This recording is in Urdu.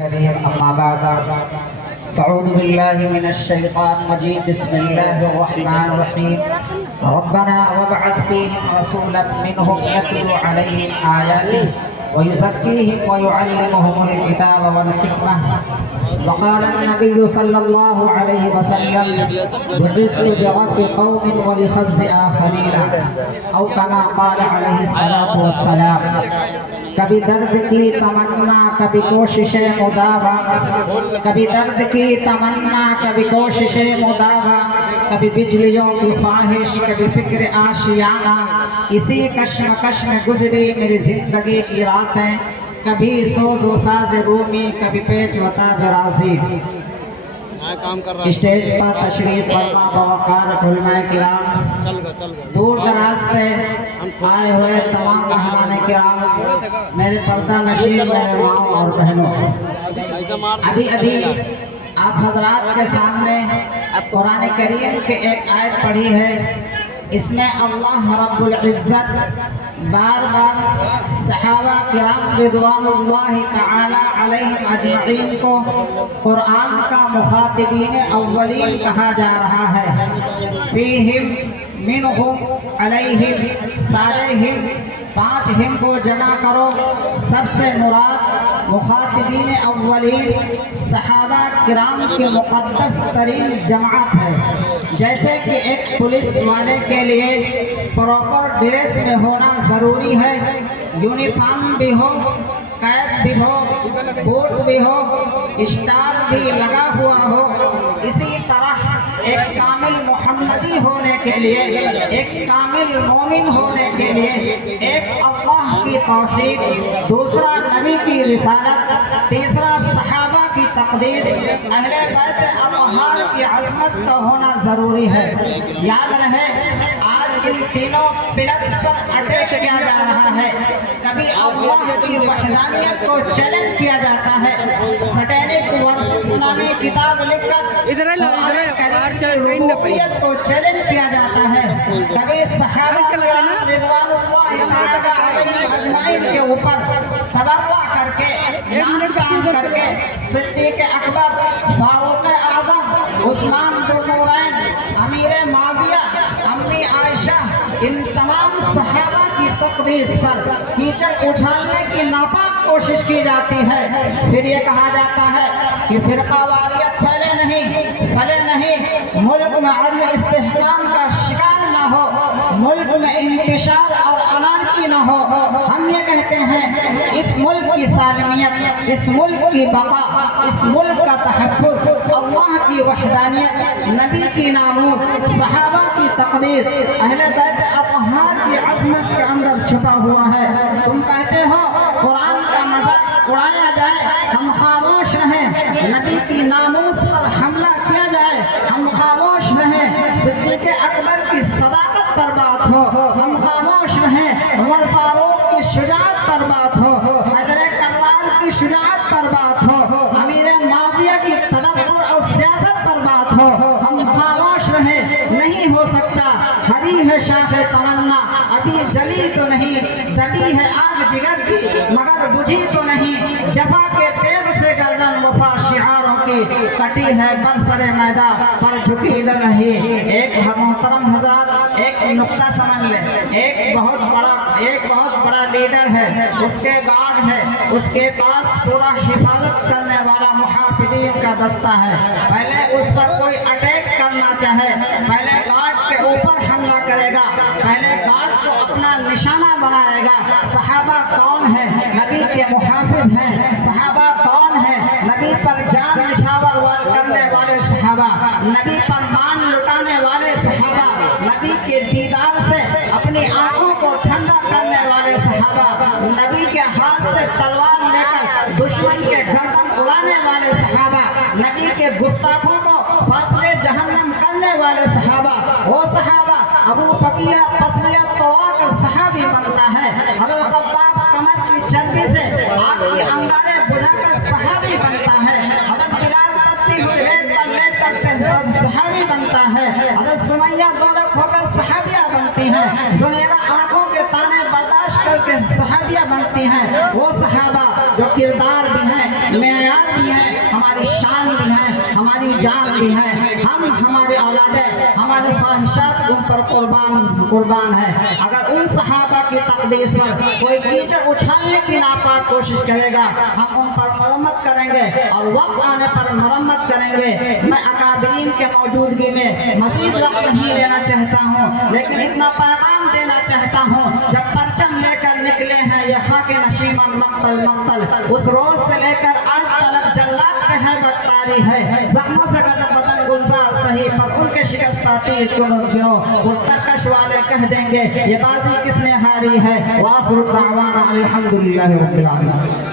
أما بعد فأعوذ بالله من الشيطان الرجيم بسم الله الرحمن الرحيم ربنا وابعث فيهم رسولا منهم يتلو عليهم آياته ويزكيهم ويعلمهم الكتاب والحكمة وقال النبي صلى الله عليه وسلم بعثت برب قوم ولخبز آخرين أو كما قال عليه الصلاة والسلام کبھی درد کی تمنا کبھی کوشش مداوا کبھی درد کی تمنا کبھی کوشش مداوا کبھی بجلیوں کی خواہش کبھی فکر آشیانہ اسی کشمکش میں گزری میری زندگی کی راتیں کبھی سوز و ساز رومی کبھی پیچ و تاب رازی اسٹیج پر تشریف فرما بوقار علماء کرام دور دراز سے آئے ہوئے تمام مہمان کرام میرے پردہ نشین میرے ماؤں اور بہنوں ابھی آپ حضرات کے سامنے قرآن کریم کے ایک آیت پڑھی ہے اس میں اللہ رب العزت بار بار صحابہ کرام رضوان اللہ تعالی علیہم اجمعین کو قرآن کا مخاطبین اولین کہا جا رہا ہے فیہم منہم علیہم سارے ہم 5 ہم کو جمع کرو سب سے مراد مخاطبین اولین صحابہ کرام کی مقدس ترین جماعت ہے جیسے کہ ایک پولیس والے کے لیے پراپر ڈریس میں ہونا ضروری ہے یونیفارم بھی ہو کیپ بھی ہو بوٹ بھی ہو اسٹار بھی لگا ہوا ہو اسی طرح ایک کامل محمدی ہونے کے لیے ایک کامل مومن ہونے کے لیے ایک اللہ کی توفیق دوسرا نبی کی رسالت تیسرا صحابہ کی تقدیس اہل بیت اطہار کی عظمت کا ہونا ضروری ہے یاد رہے آج ان تینوں پلرز پر اٹیک کیا جا رہا ہے کبھی اللہ کی وحدانیت کو چیلنج کیا جاتا ہے سٹینک ورسس نامی کتاب لکھ کر ربوبیت کو چیلنج کیا جاتا ہے کبھی صحابہ کرام رضوان اللہ تعالی علیہم اجمعین کے اوپر تبرع کر کے نام کر کے صدیق اکبر فاروق اعظم عثمان ذو النورین امیر معاویہ امی عائشہ ان تمام صحابہ کی تقدیس پر کیچڑ اچھالنے کی ناپاک کوشش کی جاتی ہے پھر یہ کہا جاتا ہے کہ فرقہ واریت پھیلے نہیں ملک میں عدم استحکام کا شکار نہ ہو ملک میں انتشار اور انارکی نہ ہو ہم یہ کہتے ہیں اس ملک کی سالمیت اس ملک کی بقا اس ملک کا تحفظ اللہ کی وحدانیت نبی کی ناموس صحابہ کی تقدیس اہل بیت اطہار کی عظمت کے اندر چھپا ہوا ہے تم کہتے ہو قرآن کا مذاق اڑایا جائے ہم خاموش رہیں نبی کی ناموس پر حملہ کیا جائے ہم خاموش رہیں صدیق اکبر کی صداقت پر بات ہو ہم خاموش رہیں عمر فاروق کی شجاعت پر بات ہو حیدر کرار کی شجاعت پر بات ہو امیر معاویہ کی تدبر اور سیاست پر بات ہو ہم خاموش رہیں نہیں ہو سکتا ہری ہے شاخ تمنا ابھی جلی تو نہیں دبی ہے آگ جگر کی مگر بجھی تو نہیں جفا کے تیغ سے گردن وفا شعاروں کی کٹی ہے برسر میدان پر جھکی ادھر نہیں ایک محترم حضرات ایک نقطہ سمجھ لیں ایک بہت بڑا لیڈر ہے اس کے گارڈ ہے اس کے پاس پورا حفاظت کرنے والا محافظین کا دستہ ہے پہلے اس پر کوئی اٹیک کرنا چاہے پہلے گارڈ کے اوپر حملہ کرے گا پہلے گارڈ کو اپنا نشانہ بنائے گا صحابہ کون ہے نبی کے محافظ ہیں صحابہ کون ہے نبی پر جان نچھاور کرنے والے صحابہ نبی پر مان لٹانے والے صحابہ نبی کے دیدار سے اپنی آنکھوں کو ٹھنڈا کرنے والے صحابہ نبی کے ہاتھ سے تلوار لے کر دشمن کے گردن اڑانے والے صحابہ نبی کے گستاخوں کو فاصلے جہنم کرنے والے صحابہ وہ صحابہ ابو فقیہ پسلیہ توڑا کر صحابی بنتا ہے حضرت خباب کمر کی چربی سے آگ کی انگارے بجھا کر صحابی بنتا ہے حضرت بلال تپتی ہوئی ریت پر لیٹ کر صحابی بنتا ہے حضرت سمیہ دولت ہو کر صحابیہ بنتی ہیں سنیرا آنکھوں کے تانے برداشت کر کے صحابیہ بنتی ہیں وہ صحابہ جو کردار بھی ہیں معیار بھی ہیں, ہماری شان بھی ہیں, ہماری جان بھی ہیں. ہم ہمارے اولادیں ہماری خواہشات ان پر قربان ہے. اگر ان صحابہ کی تقدیس پر کوئی کیچڑ اچھالنے کی ناپاک کوشش کرے گا, ہم ان پر مرمت کریں گے اور وقت آنے پر مرمت کریں گے. میں اکابرین کے موجودگی میں مزید وقت نہیں لینا چاہتا ہوں, لیکن اتنا پیغام دینا چاہتا ہوں, جب پرچم لے کر نکلے ہیں یہ خاک نشیمن مقتل مقتل, اس روز سے لے کر آج تلک جلات پہ ہے بدتاری ہے. زخموں سے غضب بدن گلزار سہی پر ان کے شکستہ تیر گرو, وہ ترکش والے کہہ دیں گے یہ بازی کس نے ہاری ہے. وآخر دعوانا الحمدللہ رب العالمین.